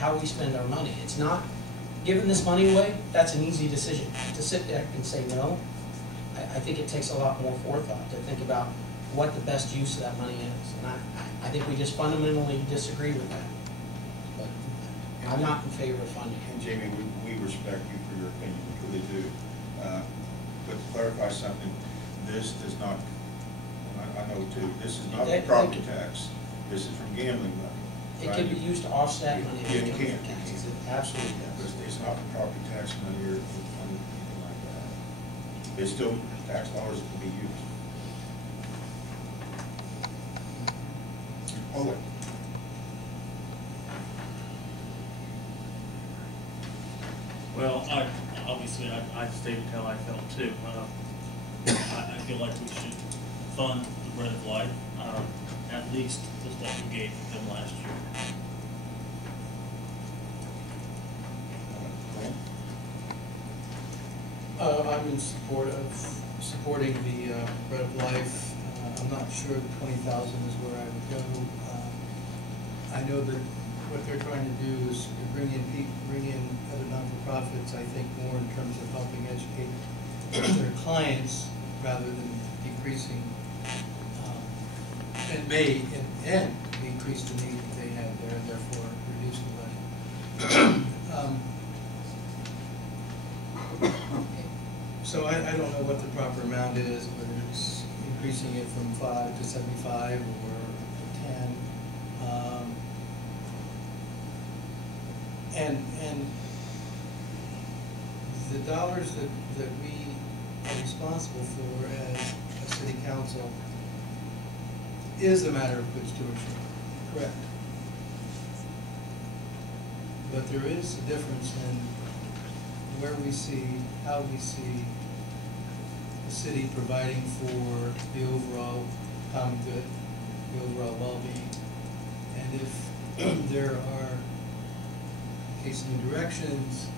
how we spend our money. It's not giving this money away. That's an easy decision. To sit back and say no, I think it takes a lot more forethought to think about what the best use of that money is. And I think we just fundamentally disagree with that. But I'm not in favor of funding. And Jamie, we respect you for your opinion, we really do. But to clarify something, this does not, and I know too, this is not the property tax. This is from gambling money. It right? can be used to offset money. Yeah, it can. Absolutely does. It's not the property tax money or anything like that. It's still tax dollars that can be used. Poling. Well, obviously I stated how I felt too. I feel like we should fund the Bread of Life, at least just what we gave them last year. I'm in support of supporting the Bread of Life. I'm not sure the 20,000 is where I would go. I know that what they're trying to do is bring in other non-for-profits, I think, more in terms of helping educate their clients rather than decreasing, and may and decrease the need that they have there and therefore reduce the budget. So I don't know what the proper amount is, whether it's increasing it from 5 to 75 or 10. And the dollars that we are responsible for as a city council is a matter of good stewardship, correct? But there is a difference in where we see, how we see the city providing for the overall common good, the overall well-being. And if there are, in case of new directions,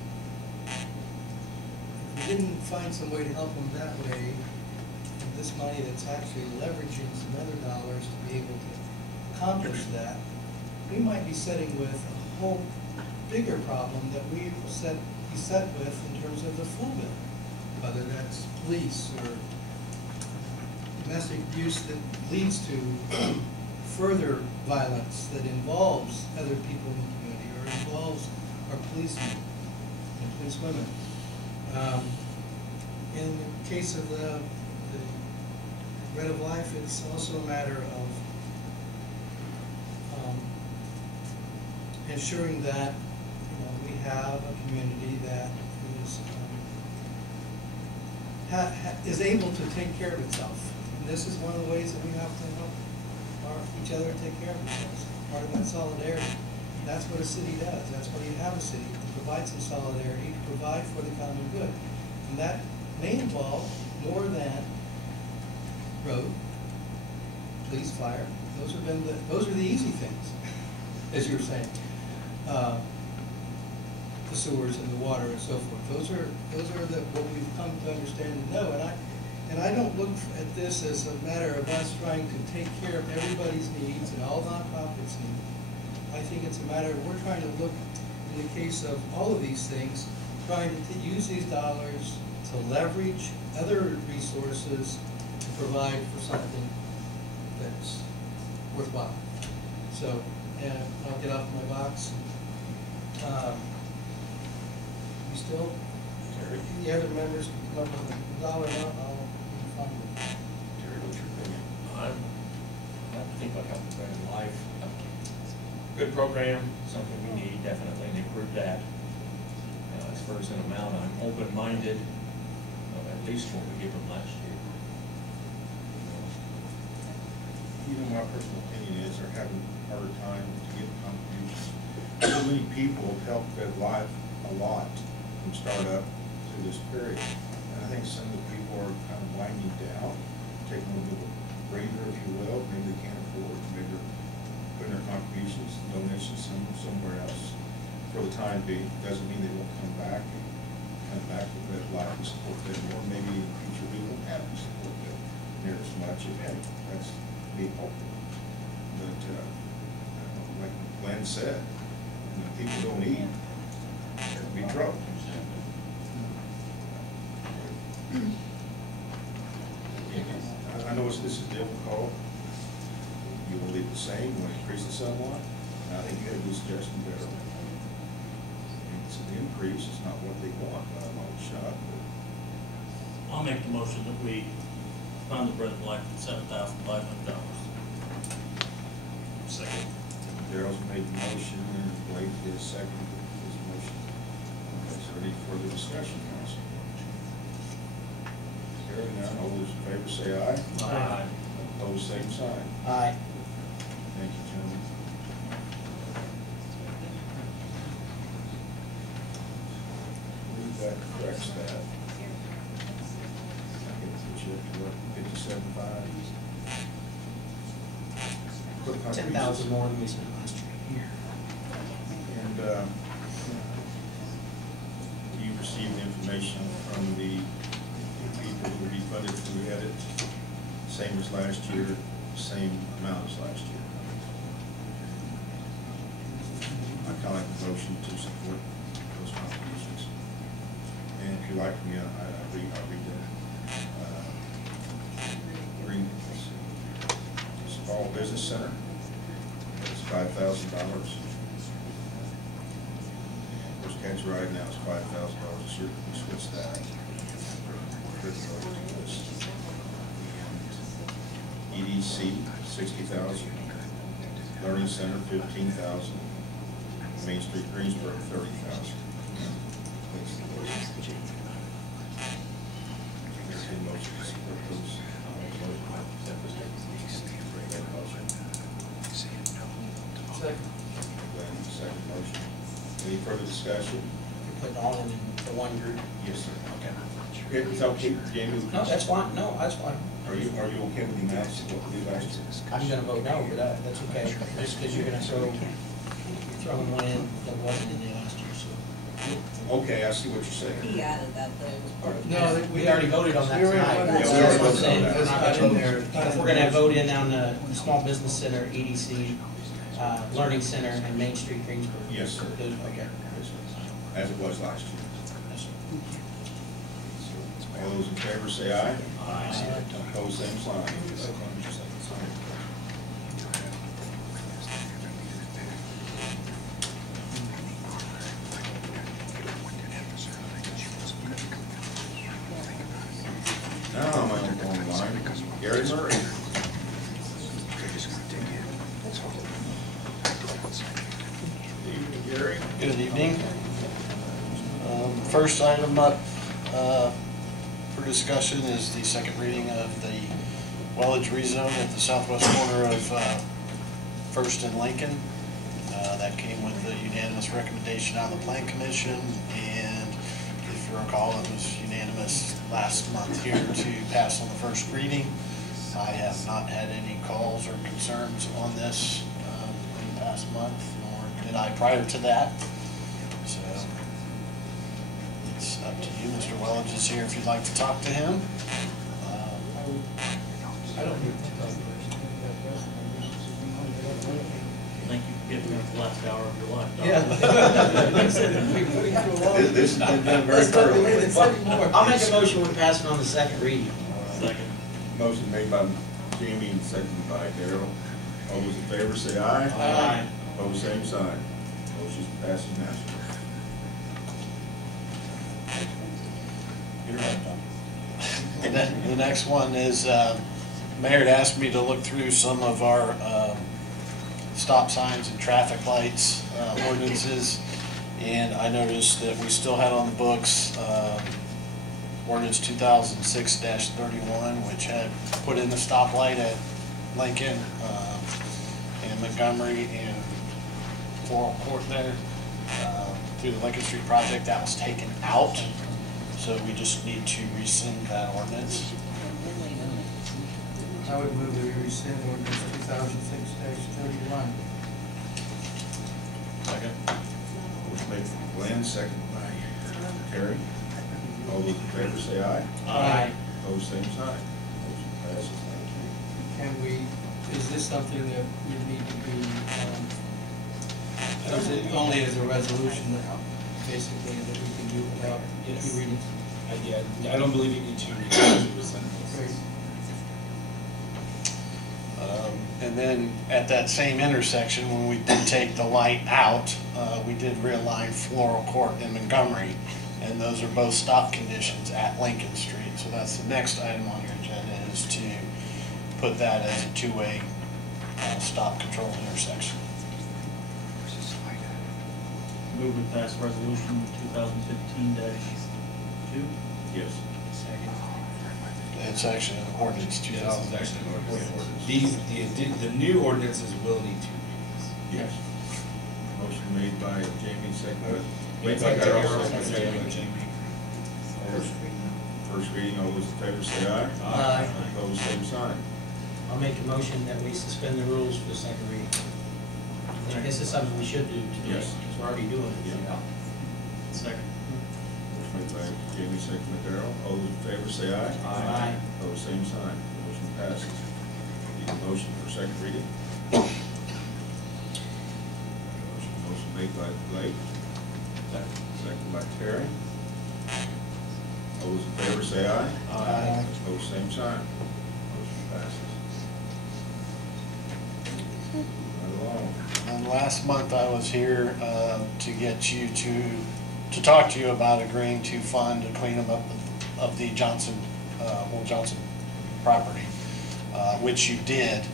if we didn't find some way to help them that way, this money that's actually leveraging some other dollars to be able to accomplish that, we might be sitting with a whole bigger problem that we be set with in terms of the full bill, whether that's police or domestic abuse that leads to further violence that involves other people in the community or involves our policemen and policewomen. In the case of the Bread of Life, it's also a matter of ensuring that we have a community that is able to take care of itself. And this is one of the ways that we have to help each other take care of themselves. Part of that solidarity. That's what a city does. That's why you have a city, to provide some solidarity, to provide for the common good. And that may involve more than road, police, fire. Those are the easy things, as you were saying. The sewers and the water and so forth. Those are what we've come to understand and know. And I don't look at this as a matter of us trying to take care of everybody's needs and all nonprofits' needs. I think it's a matter of we're trying to look, in the case of all of these things, trying to use these dollars to leverage other resources to provide for something that's worthwhile. So, and I'll get off my box. We still, the other members can come up with a dollar amount, I'll be fine with it. Terry, what's your opinion? I think like Help the Bread of Life, good program, something we need definitely, and improve that. As far as an amount, I'm open-minded, at least what we gave them last year. Even my personal opinion is they're having a harder time to get contributions. So many people have helped Bread of Life a lot from startup to this period. And I think some of the people are kind of winding down, taking a little bit of a breather, if you will. Maybe they can't afford, maybe they're putting their contributions, donations somewhere else for the time being. Doesn't mean they won't come back to Bread of Life and support them more. Maybe in the future we won't have to support them near as much, if any. That's being hopeful. But like Glenn said, people don't eat, there'd be trouble. I know this is difficult. You will leave the same, you want to increase it somewhat. I think you have a good suggestion there. It's an increase, it's not what they want by a long shot, but I'll make the motion that we fund the Bread of Life at $7,500. Second. Darrell's made the motion and Blake did second his motion. Is there any further discussion, council? Hearing none, all those in favor say aye. Aye. Opposed, same sign. Aye. Thank you, gentlemen. I believe that corrects that. I can put you up to what, 57.5? 10,000 more than we spent last year. And you received information from the people who will be funded through edit, same as last year, same amount as last year. I kind of like the motion to support those contributions. And if you like me, I'll read the Small Business Center, it's $5,000. Of course, catch right now is $5,000 this year, we switched that. EDC, $60,000. Learning Center, $15,000. Main Street Greensburg, $30,000. Second. Second motion. Any further discussion? You're putting all in the one group? Yes, sir. Okay. It's okay, Jamie? No, that's fine, no, that's fine. Are you okay with the amounts of what we did last year? I'm gonna vote no, but that's okay, just because you're gonna throw one in that wasn't in there last year, so. Okay, I see what you're saying. He added that though, it was part of. No, We already voted on that We already tonight. voted. Yeah, we That's already what I'm voted on saying. that. We're not That's gonna not in there. vote. We're gonna vote in on the Small Business Center, EDC, Learning Center, and Main Street Greensburg. Yes, sir. Those- Okay. Yes, sir. As it was last year. Yes, sir. All those in favor say aye. Aye. Opposed, same sign. Now I'm on the line. Gary Murray. Good evening, Gary. Good evening. First item up for discussion is the second reading of the wellage rezone at the southwest corner of First and Lincoln. That came with the unanimous recommendation on the Plan Commission, and if you recall, it was unanimous last month here to pass on the first reading. I have not had any calls or concerns on this in the past month, nor did I prior to that. So it's up to you. Mr. Wellage is here if you'd like to talk to him. I don't need to tell you. Thank you for giving me the last hour of your life, Doc. This has been done very thoroughly. I'll make a motion we pass it on the second reading. Second. Motion made by Jamie and seconded by Darrell. All those in favor say aye. Aye. Opposed, same sign. Motion passes unanimously. The next one is, Mayor had asked me to look through some of our stop signs and traffic lights ordinances, and I noticed that we still had on the books ordinance 2006-31, which had put in the stoplight at Lincoln and Montgomery and Floral Court there through the Lincoln Street project. That was taken out, so we just need to rescind that ordinance. I would move that we rescind ordinance 2006-31. Second. Motion made by Glenn, seconded by Terry. All those in favor say aye. Aye. Opposed, same sign. Motion passes. Thank Can we, is this something that we need to be Is it only as a resolution, basically, that we can do without Yes. two readings? I don't believe you need two readings to rescind this. Great. And then at that same intersection, when we did take the light out, we did realign Floral Court in Montgomery, and those are both stop conditions at Lincoln Street. So that's the next item on your agenda, is to put that as a two-way stop control intersection. Move we pass resolution 2015-2. Yes. It's actually an ordinance, Yeah, this is 2000. actually an ordinance. The new ordinances will need two readings. Yes. Motion made by Jamie, seconded. Made by Darrell, seconded by Jamie. First reading, all those in favor say aye. Aye. Opposed, same sign. I'll make a motion that we suspend the rules for the second reading. I guess it's something we should do today, Yes. because we're already doing it. Yeah. Second. Motion made by Jamie, seconded by Darrell. All those in favor say aye. Aye. Opposed, same sign. Motion passes. Need a motion for second reading? Motion made by Blake. Second by Terry. All those in favor say aye. Aye. Opposed, same sign. Motion passes. Right along. And last month I was here to get you to talk to you about agreeing to fund a cleanup of the Johnson, old Johnson property, which you did.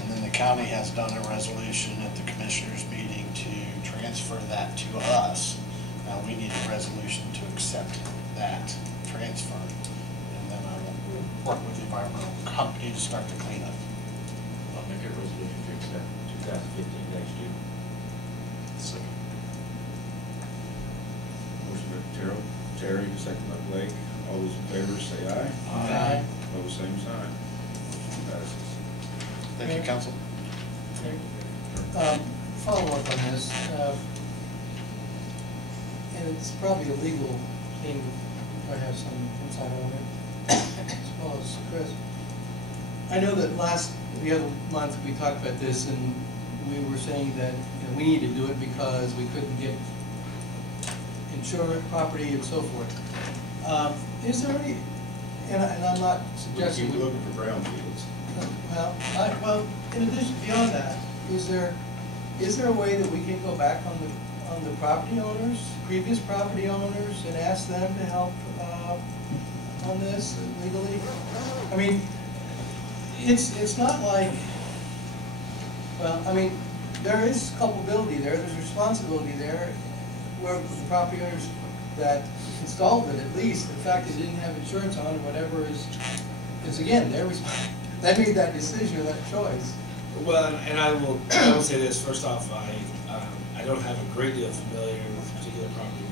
And then the county has done a resolution at the commissioners meeting to transfer that to us. Now we need a resolution to accept that transfer. And then I will work with the environmental company to start the cleanup. I'll make a resolution to accept 2015-2. Second. Motion by Terry, second by Blake. All those in favor say aye. Aye. Opposed, same sign. Motion passes. Thank you, council. Follow up on this, and it's probably a legal thing, I have some insight on it, as well as Chris. I know that the other month, we talked about this, and we were saying that, we need to do it because we couldn't get insurance, property, and so forth. Is there any, and I'm not suggesting. Keep looking for brownfields. Well, in addition, beyond that, is there a way that we can go back on the property owners, previous property owners, and ask them to help on this legally? I mean, it's not like, well, I mean, there is culpability there, there's responsibility there, where the property owners that installed it, at least, the fact they didn't have insurance on it, whatever is again, their responsibility. They made that decision or that choice. Well, and I will say this, first off, I don't have a great deal of familiarity with this particular property.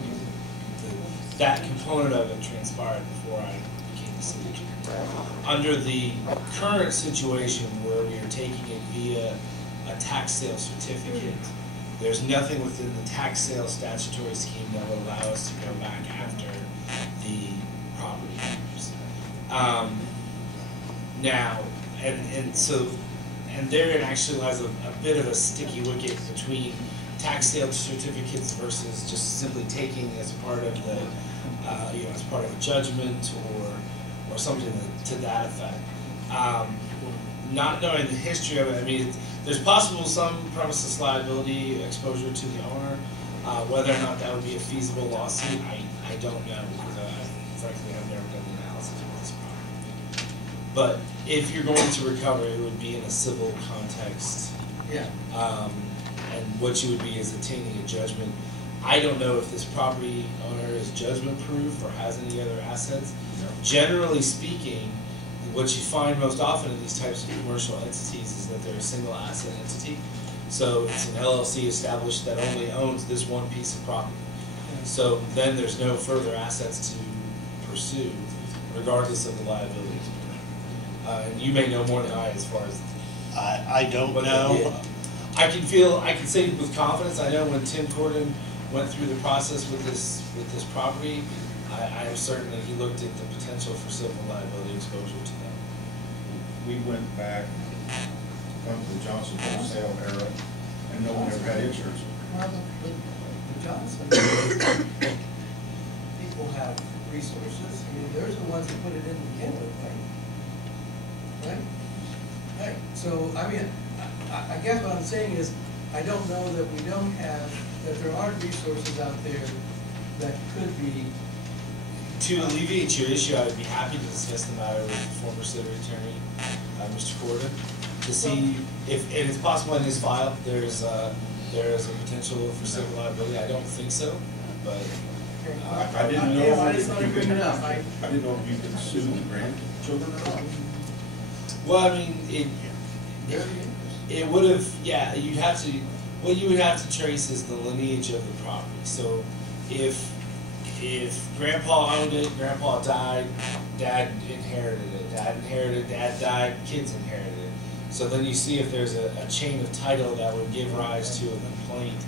That component of it transpired before I became the city attorney. Under the current situation where we are taking it via a tax sale certificate, there's nothing within the tax sale statutory scheme that would allow us to go back after the property owners. Now, and therein actually lies a bit of a sticky wicket between tax sale certificates versus just simply taking as part of the, as part of a judgment or something to that effect. Not knowing the history of it, I mean, there's possible some premises liability exposure to the owner. Whether or not that would be a feasible lawsuit, I don't know, because frankly, I've never done the analysis of this property. But if you're going to recover, it would be in a civil context. Yeah. And what you would be is obtaining a judgment. I don't know if this property owner is judgment proof or has any other assets. No. Generally speaking, what you find most often in these types of commercial entities is that they're a single asset entity. So it's an LLC established that only owns this one piece of property. So then there's no further assets to pursue, regardless of the liability. And you may know more than I as far as I don't what know. they did. I can say with confidence, I know when Tim Corden went through the process with this property, I am certain that he looked at the potential for civil liability exposure to them. We went back from the Johnson wholesale era, and no one ever had insurance. Well, the Johnson people have resources. I mean, they're the ones that put it in to begin with, right? Right? Right. So, I mean, I guess what I'm saying is, I don't know that we don't have, that there aren't resources out there that could be. To alleviate your issue, I would be happy to discuss the matter with the former city attorney, Mr. Corden, to see if, and it's possible in his file, there is a potential for civil liability. I don't think so, but. I didn't know. Yeah, I just thought I'd bring it up. I didn't know if you could sue the grandchildren or not. Well, I mean, it would have, yeah, you'd have to, what you would have to trace is the lineage of the property. So if grandpa owned it, grandpa died, dad inherited it, dad died, kids inherited it. So then you see if there's a chain of title that would give rise to a complaint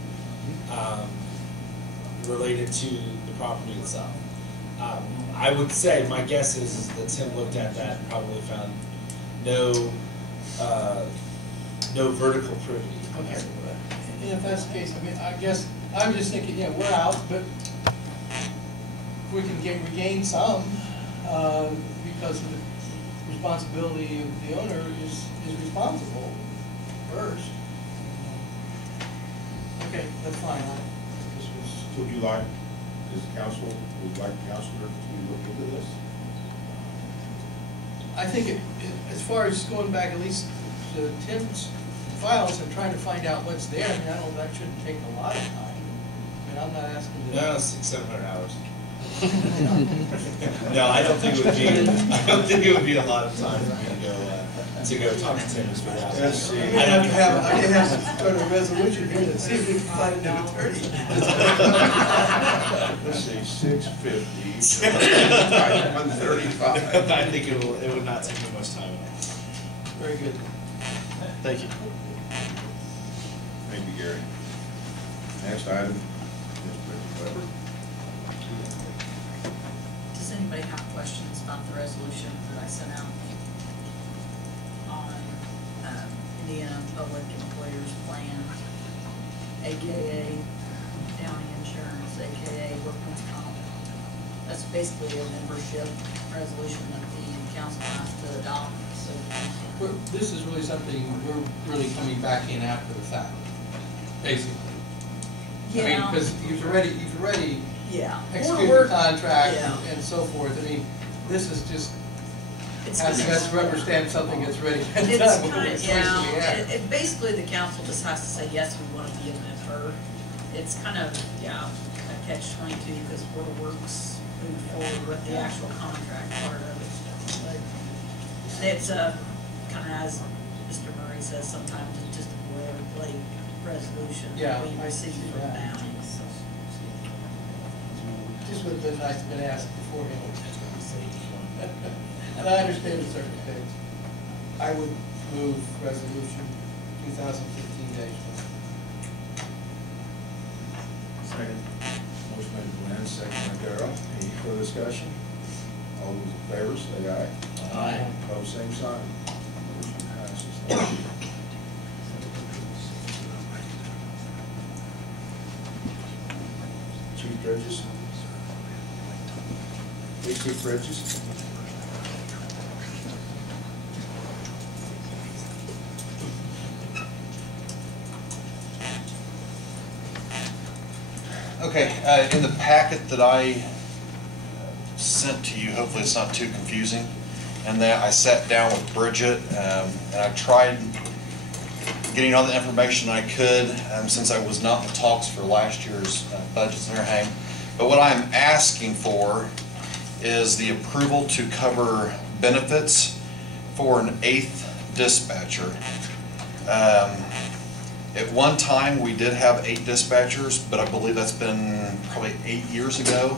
related to the property itself. I would say, my guess is that Tim looked at that and probably found no vertical privity. Okay. And if that's the case, I mean, I guess, I'm just thinking, yeah, we're out, but we can regain some, because of the responsibility of the owner is responsible first. Okay, that's fine. This was. Would you like, would the counselor to look into this? I think as far as going back at least to Tim's files and trying to find out what's there, I mean, that shouldn't take a lot of time. I mean, I'm not asking to. No, 600-700 hours. No, I don't think it would be. I don't think it would be a lot of time for me to go talk to Tim. Let's see. I didn't have to start a resolution here to see if we can find a new attorney. Let's see, 650. 135. I think it would not take me much time at all. Very good. Thank you. Thank you, Gary. Next item. Ms. Weber. Does anybody have questions about the resolution that I sent out on Indiana Public Employers Plan, AKA County Insurance, AKA Workman's Comp? That's basically a membership resolution that the council has to adopt, so. This is really something we're really coming back in after the fact, basically. I mean, Yeah. because you've already Yeah. executed the contract and so forth. I mean, this is just, It's that's rubber stamp something that's ready and It's done. kind It's of, basically, yeah, it basically, the council just has to say, yes, we want to be a member. It's kind of, yeah, a catch-22, because Board of Works moved forward with the actual contract part of it. But it's kind of, as Mr. Murray says, sometimes it's just a boilerplate resolution Yeah, that we I receive see from that. them, so. Just would have been nice to have been asked beforehand. And I understand the circumstance. I would move resolution 2015-1. Second. Motion made by Glenn, second by Darrell. Any further discussion? All those in favor, say aye. Aye. Opposed, same sign. Motion passes. Thank you. Chief Bridges. Hey, Chief Bridges. Okay, in the packet that I sent to you, hopefully it's not too confusing, and that I sat down with Bridget and I tried getting all the information I could since I was not in the talks for last year's budgets and everything. But what I'm asking for is the approval to cover benefits for an 8th dispatcher. At one time, we did have 8 dispatchers, but I believe that's been probably 8 years ago.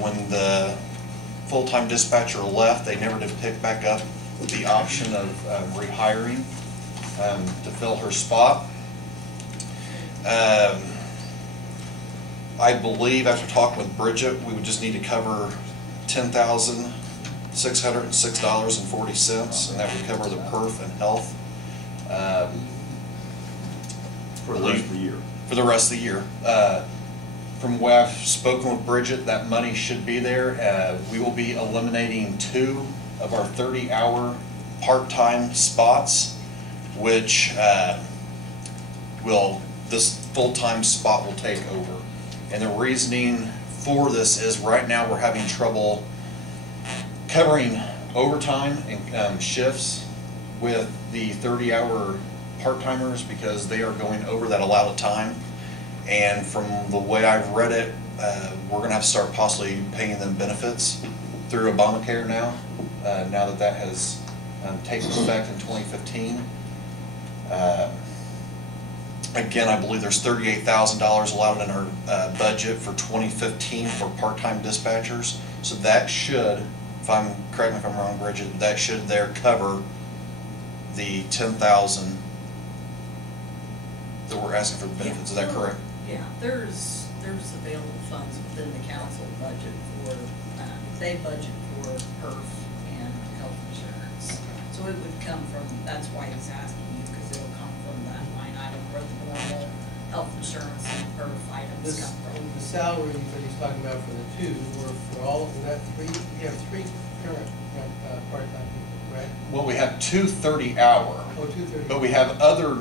When the full-time dispatcher left, they never did pick back up with the option of rehiring to fill her spot. I believe after talking with Bridget, we would just need to cover $10,606.40, and that would cover the perf and health. For the rest of the year. for the rest of the year. From what I've spoken with Bridget, that money should be there. We will be eliminating 2 of our 30-hour part-time spots, which this full-time spot will take over. And the reasoning for this is right now we're having trouble covering overtime and shifts with the 30-hour part-timers because they are going over that allowed time. And from the way I've read it, we're going to have to start possibly paying them benefits through Obamacare now, now that has taken effect in 2015. Again, I believe there's $38,000 allowed in our budget for 2015 for part-time dispatchers. So that should, correct me if I'm wrong, Bridget, that should there cover the $10,000 that we're asking for the benefits. Is that correct? Yeah, there's available funds within the council budget for, they budget for PERF and health insurance. So it would come from, that's why he's asking you, because it'll come from that line item where the normal health insurance and PERF items come from. The salaries that he's talking about for the 2 were for all, is that 3, we have 3 current part-time people, correct? Well, we have 2 30-hour, Oh, 2 30. but we have other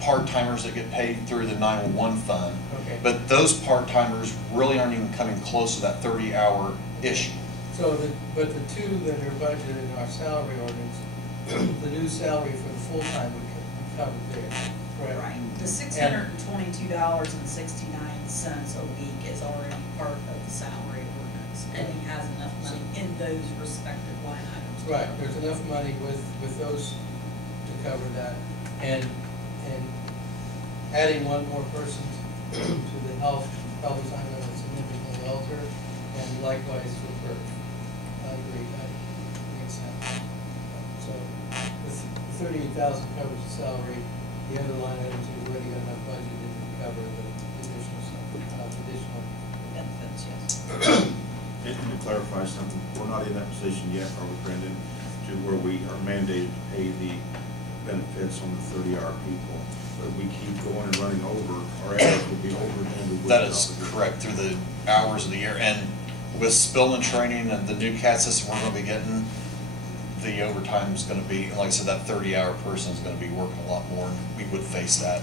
part-timers that get paid through the 911 fund. Okay. But those part-timers really aren't even coming close to that 30-hour issue. So, but the 2 that are budgeted in our salary ordinance, the new salary for the full-time would be covered there, correct? Right, the $622.69 a week is already part of the salary ordinance, and he has enough money in those respective line items. Right, there's enough money with those to cover that, and adding 1 more person to the health probably is not going to significantly alter, and likewise for PERF. I agree, that makes sense. So, the $38,000 covers the salary, the other line items have already got enough budgeted to cover the additional stuff, additional. Benefits, yes. And to clarify something, we're not in that position yet, are we, Brendan, to where we are mandated to pay the benefits on the 30-hour people. But if we keep going and running over, our hours will be over than we would. That is correct, through the hours of the year. And with Spillman training and the new CAT system we're going to be getting, the overtime is going to be, like I said, that 30-hour person is going to be working a lot more. And we would face that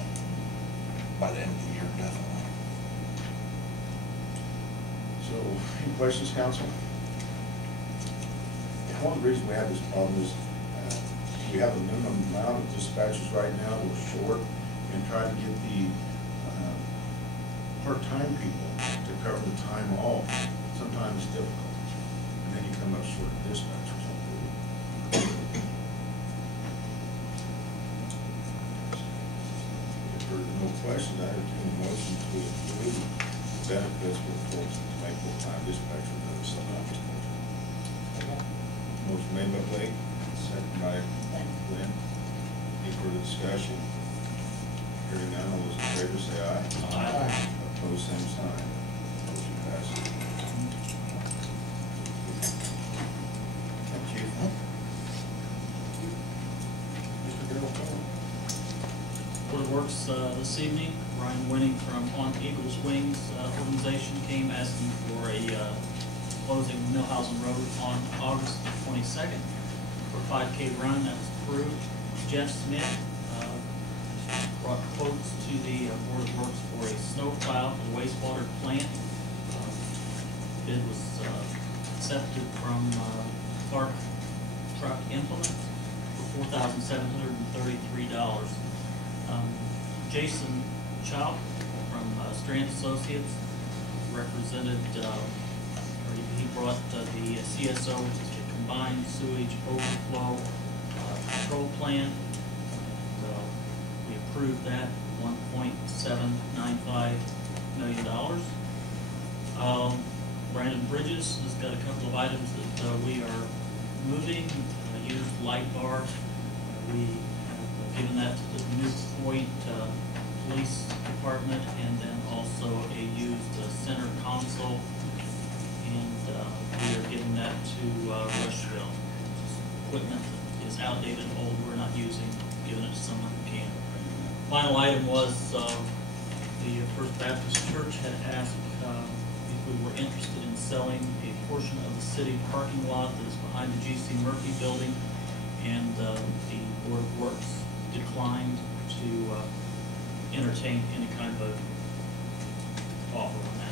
by the end of the year, definitely. So, any questions, council? One of the reasons we have this problem is we have a minimum amount of dispatchers right now. We're short, and trying to get the part-time people to cover the time off sometimes is difficult. And then you come up short of dispatchers. If there are no questions, I entertain a motion to approve benefits for folks to make full-time dispatchers that are sub-dispatchers. Motion made by Blake, second by Glenn. Any further discussion? Hearing none, all those in favor say aye. Aye. Opposed, same sign. Motion passes. Thank you. Mr. Darrell Poling. Board of Works this evening, Ryan Winning from On Eagles Wings organization came asking for a closing Millhausen Road on August 22nd for a 5K run. That was approved. Jeff Smith brought quotes to the Board of Works for a snow plow for the wastewater plant. Bid was accepted from Clark Truck Implement for $4,733. Jason Chow from Strand Associates represented, he brought the CSO, which is the Combined Sewage Overflow Control Plan. We approved that, $1.795 million. Brandon Bridges has got a couple of items that we are moving, used light bar. We have given that to the New Point Police Department, and then also a used center console. And we are giving that to Rushville. Equipment that is outdated and old, we're not using, giving it to someone who can. Final item was the First Baptist Church had asked if we were interested in selling a portion of the city parking lot that is behind the G.C. Murphy building, and the Board of Works declined to entertain any kind of offer on that.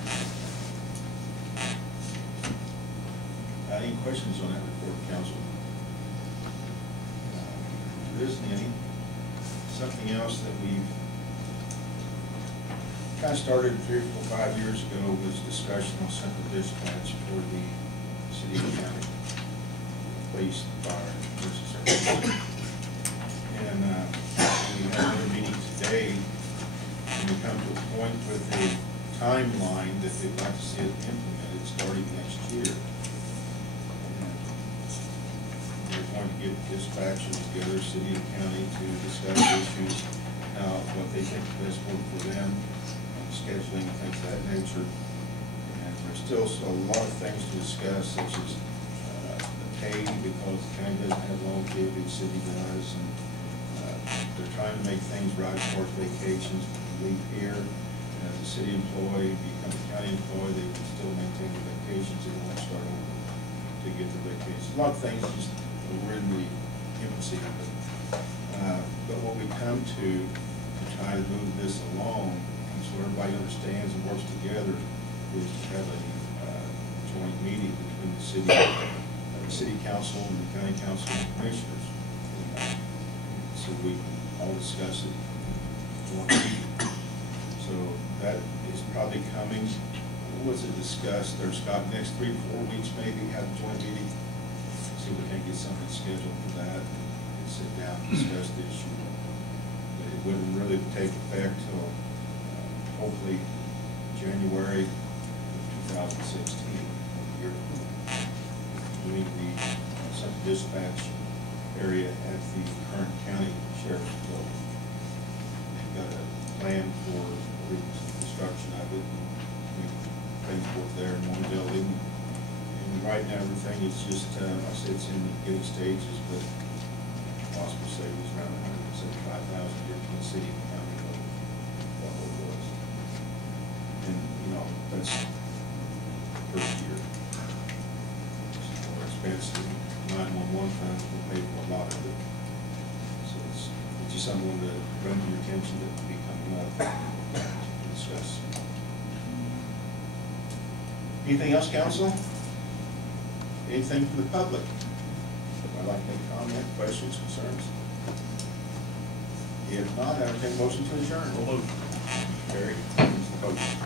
Any questions on that report, council? There isn't any. Something else that we've kind of started 3 or 4, 5 years ago was discussion on central dispatch for the city and county police, fire, emergency services. And we had another meeting today, and we come to a point with a timeline that they'd like to see it implemented starting next year. We're going to get dispatchers together, city and county, to discuss issues, what they think is best work for them, scheduling, things of that nature. And there's still a lot of things to discuss, such as the pay, because the county doesn't have longevity, the city does, and they're trying to make things right as far as vacations. Leave here, and as a city employee, become a county employee, they can still maintain their vacations, they won't start over to get their vacations. A lot of things just we're in the infancy of it. But what we come to try to move this along, so everybody understands and works together, is to have a joint meeting between the city council and the county council and commissioners. So we can all discuss it in one meeting. So that is probably coming. What was it discussed? There's got next 3 or 4 weeks maybe have a joint meeting. See if we can get something scheduled for that and sit down and discuss the issue. But it wouldn't really take effect till hopefully January of 2016. Year doing the central dispatch area at the current county sheriff's building. They've got a plan for reconstruction of it. Things work there in one building. And right now everything is just, I say it's in the beginning stages, but possible savings around $175,000 here from the city and county level. What it was. And, you know, that's first year. It's more expensive. 911 funds will pay for a lot of it. So it's just something to bring to your attention that will be coming up to discuss. Anything else, council? Anything from the public? I'd like to make comment, questions, concerns? If not, I would take a motion to adjourn. Carried. Vote.